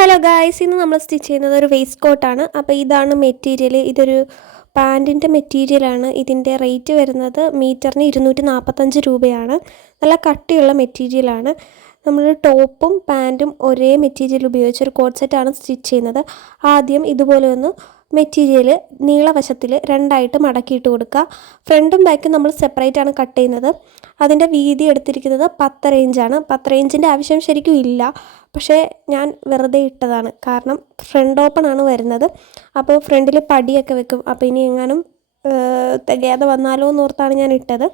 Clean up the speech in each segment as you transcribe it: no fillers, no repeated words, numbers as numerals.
Hello guys, ഇന്ന് നമ്മൾ stitch ചെയ്യുന്നത് ഒരു വേസ്റ്റ് കോട്ടാണ്. അപ്പോൾ ഇതാണ് മെറ്റീരിയൽ. ഇതൊരു പാൻറ്റിൻ്റെ മെറ്റീരിയലാണ്. ഇതിൻ്റെ റേറ്റ് വരുന്നത് മീറ്ററിന് 245 രൂപയാണ്. നല്ല കട്ടിയുള്ള മെറ്റീരിയലാണ്. നമ്മൾ ടോപ്പും പാൻറ്റും ഒരേ മെറ്റീരിയൽ ഉപയോഗിച്ച് ഒരു കോട്ട് സെറ്റാണ് സ്റ്റിച്ച് ചെയ്യുന്നത്. ആദ്യം ഇതുപോലെ ഒന്ന് മെറ്റീരിയൽ നീളവശത്തിൽ രണ്ടായിട്ട് മടക്കിയിട്ട് കൊടുക്കുക. ഫ്രണ്ടും ബാക്കും നമ്മൾ സെപ്പറേറ്റ് ആണ് കട്ട് ചെയ്യുന്നത്. അതിൻ്റെ വീതി എടുത്തിരിക്കുന്നത് 10 ഇഞ്ചാണ്. 10 ഇഞ്ചിൻ്റെ ആവശ്യം ശരിക്കും ഇല്ല, പക്ഷേ ഞാൻ വെറുതെ ഇട്ടതാണ്. കാരണം ഫ്രണ്ട് ഓപ്പൺ ആണ് വരുന്നത്. അപ്പോൾ ഫ്രണ്ടിൽ പടിയൊക്കെ വെക്കും. അപ്പോൾ ഇനി എങ്ങാനും തികയാതെ വന്നാലോ എന്നോർത്താണ് ഞാൻ ഇട്ടത്.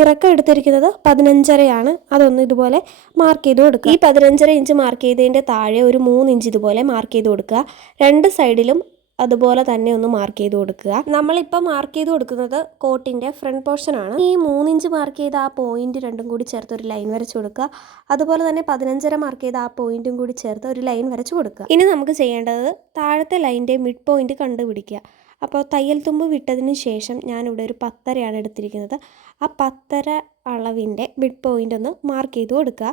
ഇറക്കം എടുത്തിരിക്കുന്നത് 15.5 അതൊന്ന് ഇതുപോലെ മാർക്ക് ചെയ്ത് കൊടുക്കുക. ഈ 15.5 ഇഞ്ച് മാർക്ക് ചെയ്തതിൻ്റെ താഴെ ഒരു 3 ഇഞ്ച് ഇതുപോലെ മാർക്ക് ചെയ്ത് കൊടുക്കുക. രണ്ട് സൈഡിലും അതുപോലെ തന്നെ ഒന്ന് മാർക്ക് ചെയ്ത് കൊടുക്കുക. നമ്മളിപ്പോൾ മാർക്ക് ചെയ്ത് കൊടുക്കുന്നത് കോട്ടിൻ്റെ ഫ്രണ്ട് പോർഷനാണ്. ഈ 3 ഇഞ്ച് മാർക്ക് ചെയ്ത ആ പോയിന്റ് രണ്ടും കൂടി ചേർത്ത് ഒരു ലൈൻ വരച്ച് കൊടുക്കുക. അതുപോലെ തന്നെ 15.5 മാർക്ക് ചെയ്ത ആ പോയിന്റും കൂടി ചേർത്ത് ഒരു ലൈൻ വരച്ച് കൊടുക്കുക. ഇനി നമുക്ക് ചെയ്യേണ്ടത് താഴത്തെ ലൈൻ്റെ മിഡ് പോയിന്റ് കണ്ടുപിടിക്കുക. അപ്പോൾ തയ്യൽ തുമ്പ് വിട്ടതിന് ശേഷം ഞാനിവിടെ ഒരു 10.5 എടുത്തിരിക്കുന്നത്. ആ 10.5 അളവിൻ്റെ മിഡ് പോയിന്റ് ഒന്ന് മാർക്ക് ചെയ്ത് കൊടുക്കുക.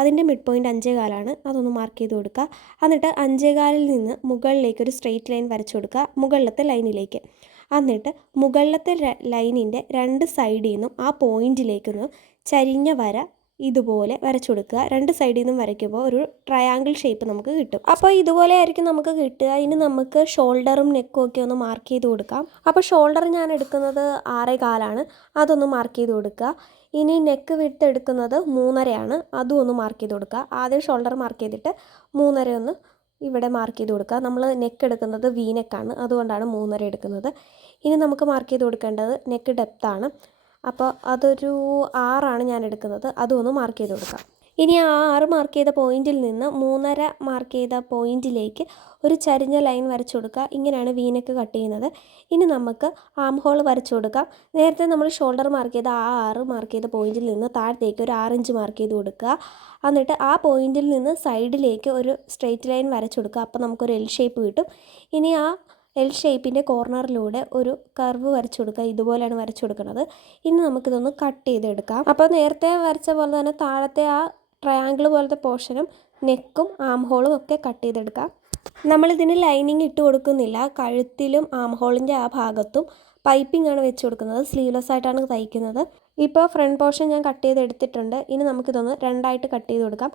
അതിൻ്റെ മിഡ് പോയിന്റ് 5.25 അതൊന്ന് മാർക്ക് ചെയ്ത് കൊടുക്കുക. എന്നിട്ട് 5.25 നിന്ന് മുകളിലേക്ക് ഒരു സ്ട്രെയിറ്റ് ലൈൻ വരച്ചു കൊടുക്കുക, മുകളിലത്തെ ലൈനിലേക്ക്. എന്നിട്ട് മുകളിലത്തെ ലൈനിൻ്റെ രണ്ട് സൈഡിൽ നിന്നും ആ പോയിന്റിലേക്കൊന്ന് ചരിഞ്ഞ വര ഇതുപോലെ വരച്ചു കൊടുക്കുക. രണ്ട് സൈഡിൽ നിന്നും വരയ്ക്കുമ്പോൾ ഒരു ട്രയാങ്കിൾ ഷേപ്പ് നമുക്ക് കിട്ടും. അപ്പോൾ ഇതുപോലെ ആയിരിക്കും നമുക്ക് കിട്ടുക. ഇനി നമുക്ക് ഷോൾഡറും നെക്കും ഒക്കെ ഒന്ന് മാർക്ക് ചെയ്ത് കൊടുക്കാം. അപ്പോൾ ഷോൾഡർ ഞാൻ എടുക്കുന്നത് 6.25 അതൊന്ന് മാർക്ക് ചെയ്ത് കൊടുക്കുക. ഇനി നെക്ക് വിട്ട് എടുക്കുന്നത് 3.5 അതും ഒന്ന് മാർക്ക് ചെയ്ത് കൊടുക്കുക. ആദ്യം ഷോൾഡർ മാർക്ക് ചെയ്തിട്ട് 3.5 ഒന്ന് ഇവിടെ മാർക്ക് ചെയ്ത് കൊടുക്കുക. നമ്മൾ നെക്ക് എടുക്കുന്നത് വി നെക്കാണ്, അതുകൊണ്ടാണ് 3.5 എടുക്കുന്നത്. ഇനി നമുക്ക് മാർക്ക് ചെയ്ത് കൊടുക്കേണ്ടത് നെക്ക് ഡെപ്താണ്. അപ്പോൾ അതൊരു 6 ഞാൻ എടുക്കുന്നത്, അതും ഒന്ന് മാർക്ക് ചെയ്ത് കൊടുക്കാം. ഇനി ആ 6 മാർക്ക് ചെയ്ത പോയിന്റിൽ നിന്ന് 3.5 മാർക്ക് ചെയ്ത പോയിന്റിലേക്ക് ഒരു ചരിഞ്ഞ ലൈൻ വരച്ചു കൊടുക്കുക. ഇങ്ങനെയാണ് വീനക്ക് കട്ട് ചെയ്യുന്നത്. ഇനി നമുക്ക് ആം ഹോൾ വരച്ചു കൊടുക്കാം. നേരത്തെ നമ്മൾ ഷോൾഡർ മാർക്ക് ചെയ്ത ആ 6 മാർക്ക് ചെയ്ത പോയിന്റിൽ നിന്ന് താഴത്തേക്ക് ഒരു 6 ഇഞ്ച് മാർക്ക് ചെയ്ത് കൊടുക്കുക. എന്നിട്ട് ആ പോയിന്റിൽ നിന്ന് സൈഡിലേക്ക് ഒരു സ്ട്രെയിറ്റ് ലൈൻ വരച്ചു കൊടുക്കുക. അപ്പോൾ നമുക്കൊരു എൽ ഷേപ്പ് കിട്ടും. ഇനി ആ എൽ ഷേപ്പിൻ്റെ കോർണറിലൂടെ ഒരു കർവ് വരച്ചു കൊടുക്കുക. ഇതുപോലെയാണ് വരച്ചു കൊടുക്കുന്നത്. ഇനി നമുക്കിതൊന്ന് കട്ട് ചെയ്തെടുക്കാം. അപ്പോൾ നേരത്തെ വരച്ച പോലെ തന്നെ താഴത്തെ ആ ട്രയാങ്കിൾ പോലത്തെ പോർഷനും നെക്കും ആം ഹോളും ഒക്കെ കട്ട് ചെയ്തെടുക്കാം. നമ്മളിതിന് ലൈനിങ് ഇട്ട് കൊടുക്കുന്നില്ല. കഴുത്തിലും ആം ഹോളിൻ്റെ ആ ഭാഗത്തും പൈപ്പിംഗ് ആണ് വെച്ച് കൊടുക്കുന്നത്. സ്ലീവ്ലെസ് ആയിട്ടാണ് തയ്ക്കുന്നത്. ഇപ്പോൾ ഫ്രണ്ട് പോർഷൻ ഞാൻ കട്ട് ചെയ്തെടുത്തിട്ടുണ്ട്. ഇനി നമുക്കിതൊന്ന് രണ്ടായിട്ട് കട്ട് ചെയ്ത് കൊടുക്കാം.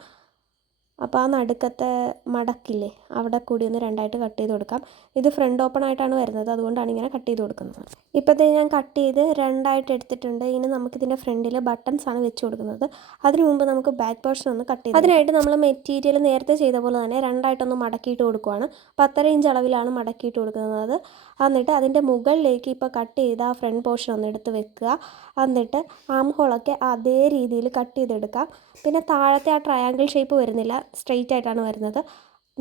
അപ്പോൾ ആ നടുക്കത്തെ മടക്കില്ലേ, അവിടെ കൂടി ഒന്ന് രണ്ടായിട്ട് കട്ട് ചെയ്ത് കൊടുക്കാം. ഇത് ഫ്രണ്ട് ഓപ്പൺ ആയിട്ടാണ് വരുന്നത്, അതുകൊണ്ടാണ് ഇങ്ങനെ കട്ട് ചെയ്ത് കൊടുക്കുന്നത്. ഇപ്പോഴത്തെ ഞാൻ കട്ട് ചെയ്ത് രണ്ടായിട്ട് എടുത്തിട്ടുണ്ട്. ഇനി നമുക്കിതിൻ്റെ ഫ്രണ്ടിൽ ബട്ടൺസ് ആണ് വെച്ച് കൊടുക്കുന്നത്. അതിന് മുമ്പ് നമുക്ക് ബാക്ക് പോർഷൻ ഒന്ന് കട്ട് ചെയ്ത് അതിനായിട്ട് നമ്മൾ മെറ്റീരിയൽ നേരത്തെ ചെയ്ത പോലെ തന്നെ രണ്ടായിട്ടൊന്ന് മടക്കിയിട്ട് കൊടുക്കുകയാണ്. 10.5 ഇഞ്ച് അളവിലാണ് മടക്കിയിട്ട് കൊടുക്കുന്നത്. എന്നിട്ട് അതിൻ്റെ മുകളിലേക്ക് ഇപ്പോൾ കട്ട് ചെയ്ത ആ ഫ്രണ്ട് പോർഷൻ ഒന്ന് എടുത്ത് വെക്കുക. എന്നിട്ട് ആം ഹോളൊക്കെ അതേ രീതിയിൽ കട്ട് ചെയ്തെടുക്കാം. പിന്നെ താഴത്തെ ആ ട്രയാങ്കിൾ ഷേപ്പ് വരുന്നില്ല, സ്ട്രെയിറ്റ് ആയിട്ടാണ് വരുന്നത്.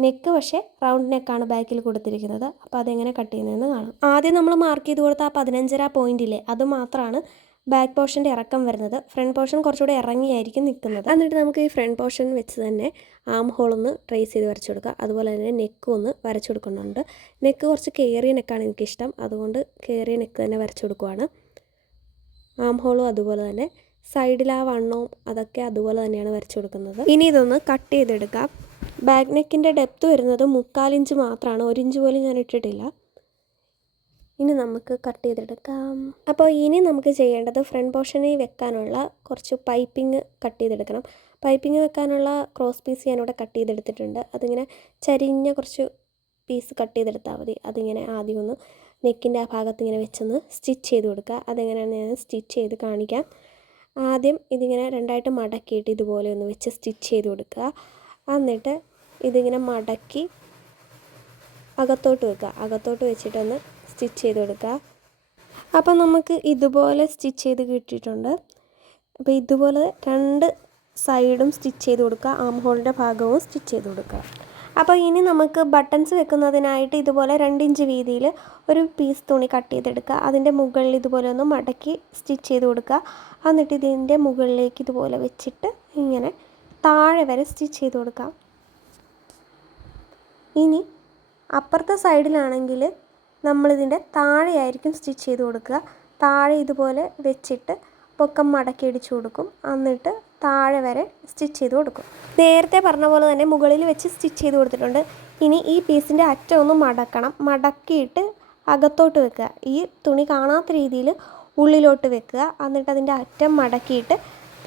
നെക്ക് പക്ഷേ റൗണ്ട് നെക്കാണ് ബാക്കിൽ കൊടുത്തിരിക്കുന്നത്. അപ്പോൾ അതെങ്ങനെ കട്ട് ചെയ്യുന്നതെന്ന് കാണാം. ആദ്യം നമ്മൾ മാർക്ക് ചെയ്ത് കൊടുത്ത ആ 15.5 പോയിന്റില്ലേ, അത് മാത്രമാണ് ബാക്ക് പോർഷൻ്റെ ഇറക്കം വരുന്നത്. ഫ്രണ്ട് പോർഷൻ കുറച്ചുകൂടെ ഇറങ്ങിയായിരിക്കും നിൽക്കുന്നത്. എന്നിട്ട് നമുക്ക് ഈ ഫ്രണ്ട് പോർഷൻ വെച്ച് തന്നെ ആം ഹോളൊന്ന് ട്രേസ് ചെയ്ത് വരച്ചു കൊടുക്കുക. അതുപോലെ തന്നെ നെക്കും ഒന്ന് വരച്ചു കൊടുക്കുന്നുണ്ട്. നെക്ക് കുറച്ച് കയറിയ നെക്കാണ് എനിക്കിഷ്ടം, അതുകൊണ്ട് കയറിയ നെക്ക് തന്നെ വരച്ചു കൊടുക്കുവാണ്. ആം ഹോളും അതുപോലെ തന്നെ സൈഡിൽ ആ വണ്ണവും അതൊക്കെ അതുപോലെ തന്നെയാണ് വരച്ചു കൊടുക്കുന്നത്. ഇനി ഇതൊന്ന് കട്ട് ചെയ്തെടുക്കാം. ബാക്ക് നെക്കിൻ്റെ ഡെപ്ത് വരുന്നത് 3/4 ഇഞ്ച് മാത്രമാണ്, 1 ഇഞ്ച് പോലും ഞാൻ ഇട്ടിട്ടില്ല. ഇനി നമുക്ക് കട്ട് ചെയ്തെടുക്കാം. അപ്പോൾ ഇനി നമുക്ക് ചെയ്യേണ്ടത് ഫ്രണ്ട് പോർഷനിൽ വെക്കാനുള്ള കുറച്ച് പൈപ്പിംഗ് കട്ട് ചെയ്തെടുക്കണം. പൈപ്പിംഗ് വെക്കാനുള്ള ക്രോസ് പീസ് ഞാനിവിടെ കട്ട് ചെയ്തെടുത്തിട്ടുണ്ട്. അതിങ്ങനെ ചരിഞ്ഞ കുറച്ച് പീസ് കട്ട് ചെയ്തെടുത്താൽ മതി. അതിങ്ങനെ ആദ്യം ഒന്ന് നെക്കിൻ്റെ ആ ഭാഗത്ത് ഇങ്ങനെ വെച്ചൊന്ന് സ്റ്റിച്ച് ചെയ്ത് കൊടുക്കുക. അതെങ്ങനെയാണ് ഞാൻ സ്റ്റിച്ച് ചെയ്ത് കാണിക്കാം. ആദ്യം ഇതിങ്ങനെ രണ്ടായിട്ട് മടക്കിയിട്ട് ഇതുപോലെ ഒന്ന് വെച്ച് സ്റ്റിച്ച് ചെയ്ത് കൊടുക്കുക. എന്നിട്ട് ഇതിങ്ങനെ മടക്കി അകത്തോട്ട് വെക്കുക. അകത്തോട്ട് വെച്ചിട്ടൊന്ന് സ്റ്റിച്ച് ചെയ്ത് കൊടുക്കുക. അപ്പം നമുക്ക് ഇതുപോലെ സ്റ്റിച്ച് ചെയ്ത് കിട്ടിയിട്ടുണ്ട്. അപ്പോൾ ഇതുപോലെ രണ്ട് സൈഡും സ്റ്റിച്ച് ചെയ്ത് കൊടുക്കുക. ആം ഹോളിൻ്റെ ഭാഗവും സ്റ്റിച്ച് ചെയ്ത് കൊടുക്കുക. അപ്പോൾ ഇനി നമുക്ക് ബട്ടൺസ് വെക്കുന്നതിനായിട്ട് ഇതുപോലെ 2 ഇഞ്ച് വീതിയിൽ ഒരു പീസ് തുണി കട്ട് ചെയ്തെടുക്കുക. അതിൻ്റെ മുകളിൽ ഇതുപോലെ ഒന്ന് മടക്കി സ്റ്റിച്ച് ചെയ്ത് കൊടുക്കുക. എന്നിട്ട് ഇതിൻ്റെ മുകളിലേക്ക് ഇതുപോലെ വെച്ചിട്ട് ഇങ്ങനെ താഴെ വരെ സ്റ്റിച്ച് ചെയ്ത് കൊടുക്കാം. ഇനി അപ്പുറത്തെ സൈഡിലാണെങ്കിൽ നമ്മളിതിൻ്റെ താഴെയായിരിക്കും സ്റ്റിച്ച് ചെയ്ത് കൊടുക്കുക. താഴെ ഇതുപോലെ വെച്ചിട്ട് പൊക്കം മടക്കി അടിച്ചു കൊടുക്കും. എന്നിട്ട് താഴെ വരെ സ്റ്റിച്ച് ചെയ്ത് കൊടുക്കും. നേരത്തെ പറഞ്ഞ പോലെ തന്നെ മുകളിൽ വെച്ച് സ്റ്റിച്ച് ചെയ്ത് കൊടുത്തിട്ടുണ്ട്. ഇനി ഈ പീസിൻ്റെ അറ്റം ഒന്ന് മടക്കണം. മടക്കിയിട്ട് അകത്തോട്ട് വെക്കുക. ഈ തുണി കാണാത്ത രീതിയിൽ ഉള്ളിലോട്ട് വെക്കുക. എന്നിട്ട് അതിൻ്റെ അറ്റം മടക്കിയിട്ട്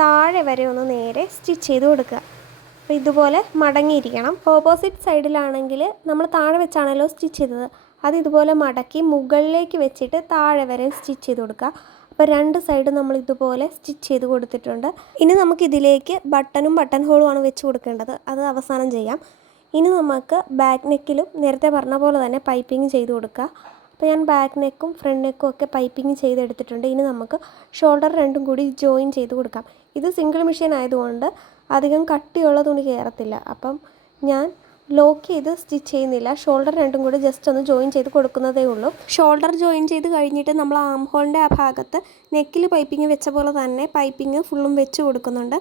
താഴെ വരെ ഒന്ന് നേരെ സ്റ്റിച്ച് ചെയ്ത് കൊടുക്കുക. അപ്പോൾ ഇതുപോലെ മടങ്ങിയിരിക്കണം. ഓപ്പോസിറ്റ് സൈഡിലാണെങ്കിൽ നമ്മൾ താഴെ വെച്ചാണല്ലോ സ്റ്റിച്ച് ചെയ്തത്, അത് ഇതുപോലെ മടക്കി മുകളിലേക്ക് വെച്ചിട്ട് താഴെ വരെ സ്റ്റിച്ച് ചെയ്ത് കൊടുക്കുക. അപ്പോൾ രണ്ട് സൈഡ് നമ്മൾ ഇതുപോലെ സ്റ്റിച്ച് ചെയ്ത് കൊടുത്തിട്ടുണ്ട്. ഇനി നമുക്കിതിലേക്ക് ബട്ടണും ബട്ടൺ ഹോളുമാണ് വെച്ച് കൊടുക്കേണ്ടത്. അത് അവസാനം ചെയ്യാം. ഇനി നമുക്ക് ബാക്ക് നെക്കിലും നേരത്തെ പറഞ്ഞ പോലെ തന്നെ പൈപ്പിംഗ് ചെയ്ത് കൊടുക്കുക. അപ്പോൾ ഞാൻ ബാക്ക് നെക്കും ഫ്രണ്ട് നെക്കും ഒക്കെ പൈപ്പിംഗ് ചെയ്തെടുത്തിട്ടുണ്ട്. ഇനി നമുക്ക് ഷോൾഡർ രണ്ടും കൂടി ജോയിൻ ചെയ്ത് കൊടുക്കാം. ഇത് സിംഗിൾ മെഷീൻ ആയതുകൊണ്ട് അധികം കട്ടിയുള്ള തുണി കയറത്തില്ല. അപ്പം ഞാൻ ലോക്ക് ചെയ്ത് സ്റ്റിച്ച് ചെയ്യുന്നില്ല. ഷോൾഡർ രണ്ടും കൂടി ജസ്റ്റ് ഒന്ന് ജോയിൻ ചെയ്ത് കൊടുക്കുന്നതേ ഉള്ളൂ. ഷോൾഡർ ജോയിൻ ചെയ്ത് കഴിഞ്ഞിട്ട് നമ്മൾ ആം ഹോളിൻ്റെ ആ ഭാഗത്ത് നെക്കിൽ പൈപ്പിംഗ് വെച്ച പോലെ തന്നെ പൈപ്പിംഗ് ഫുള്ളും വെച്ച് കൊടുക്കുന്നുണ്ട്.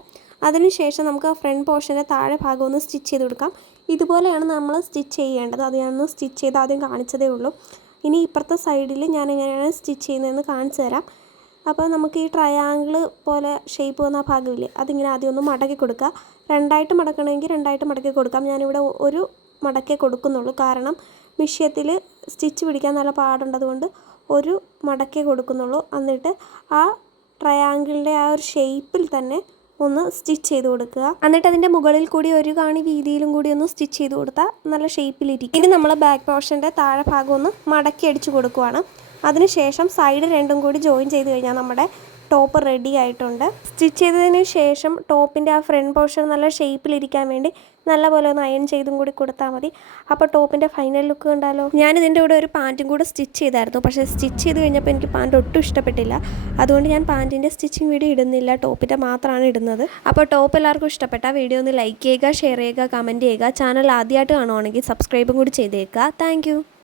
അതിനുശേഷം നമുക്ക് ഫ്രണ്ട് പോർഷൻ്റെ താഴെ ഭാഗം ഒന്ന് സ്റ്റിച്ച് ചെയ്ത് കൊടുക്കാം. ഇതുപോലെയാണ് നമ്മൾ സ്റ്റിച്ച് ചെയ്യേണ്ടത്. അത് ഞാനൊന്ന് സ്റ്റിച്ച് ചെയ്ത് ആദ്യം കാണിച്ചതേ ഉള്ളൂ. ഇനി ഇപ്പുറത്തെ സൈഡിൽ ഞാൻ എങ്ങനെയാണ് സ്റ്റിച്ച് ചെയ്യുന്നതെന്ന് കാണിച്ചു തരാം. അപ്പോൾ നമുക്ക് ഈ ട്രയാങ്കിൾ പോലെ ഷേപ്പ് വന്ന ആ ഭാഗമില്ലേ, അതിങ്ങനെ ആദ്യം ഒന്ന് മടക്കി കൊടുക്കുക. രണ്ടായിട്ട് മടക്കണമെങ്കിൽ രണ്ടായിട്ട് മടക്കി കൊടുക്കാം. ഞാനിവിടെ ഒരു മടക്കേ കൊടുക്കുന്നുള്ളൂ. കാരണം മിഷ്യത്തിൽ സ്റ്റിച്ച് പിടിക്കാൻ നല്ല പാടുണ്ടതുകൊണ്ട് ഒരു മടക്കേ കൊടുക്കുന്നുള്ളൂ. എന്നിട്ട് ആ ട്രയാങ്കിളിൻ്റെ ആ ഒരു ഷേപ്പിൽ തന്നെ ഒന്ന് സ്റ്റിച്ച് ചെയ്ത് കൊടുക്കുക. എന്നിട്ട് അതിൻ്റെ മുകളിൽ കൂടി ഒരു കാണി വീതിയിലും കൂടി ഒന്ന് സ്റ്റിച്ച് ചെയ്ത് കൊടുത്താൽ നല്ല ഷേപ്പിലിരിക്കും. ഇനി നമ്മൾ ബാക്ക് പോർഷൻ്റെ താഴെ ഭാഗം ഒന്ന് മടക്കി അടിച്ച് കൊടുക്കുവാണ്. അതിനുശേഷം സൈഡ് രണ്ടും കൂടി ജോയിൻ ചെയ്ത് കഴിഞ്ഞാൽ നമ്മുടെ ടോപ്പ് റെഡി ആയിട്ടുണ്ട്. സ്റ്റിച്ച് ചെയ്തതിന് ശേഷം ടോപ്പിൻ്റെ ആ ഫ്രണ്ട് പോർഷൻ നല്ല ഷേപ്പിലിരിക്കാൻ വേണ്ടി നല്ലപോലെ ഒന്ന് അയൺ ചെയ്തും കൂടി കൊടുത്താൽ മതി. അപ്പോൾ ടോപ്പിൻ്റെ ഫൈനൽ ലുക്ക് കണ്ടാലോ. ഞാനിതിൻ്റെ കൂടെ ഒരു പാൻറ്റും കൂടെ സ്റ്റിച്ച് ചെയ്തായിരുന്നു. പക്ഷേ സ്റ്റിച്ച് ചെയ്ത് കഴിഞ്ഞപ്പോൾ എനിക്ക് പാൻറ്റ് ഒട്ടും ഇഷ്ടപ്പെട്ടില്ല. അതുകൊണ്ട് ഞാൻ പാൻറ്റിൻ്റെ സ്റ്റിച്ചിങ് വീഡിയോ ഇടുന്നില്ല, ടോപ്പിൻ്റെ മാത്രമാണ് ഇടുന്നത്. അപ്പോൾ ടോപ്പ് എല്ലാവർക്കും ഇഷ്ടപ്പെട്ട വീഡിയോ ഒന്ന് ലൈക്ക് ചെയ്യുക, ഷെയർ ചെയ്യുക, കമൻറ്റ് ചെയ്യുക. ചാനൽ ആദ്യമായിട്ട് കാണുവാണെങ്കിൽ സബ്സ്ക്രൈബും കൂടി ചെയ്തേക്കുക. താങ്ക്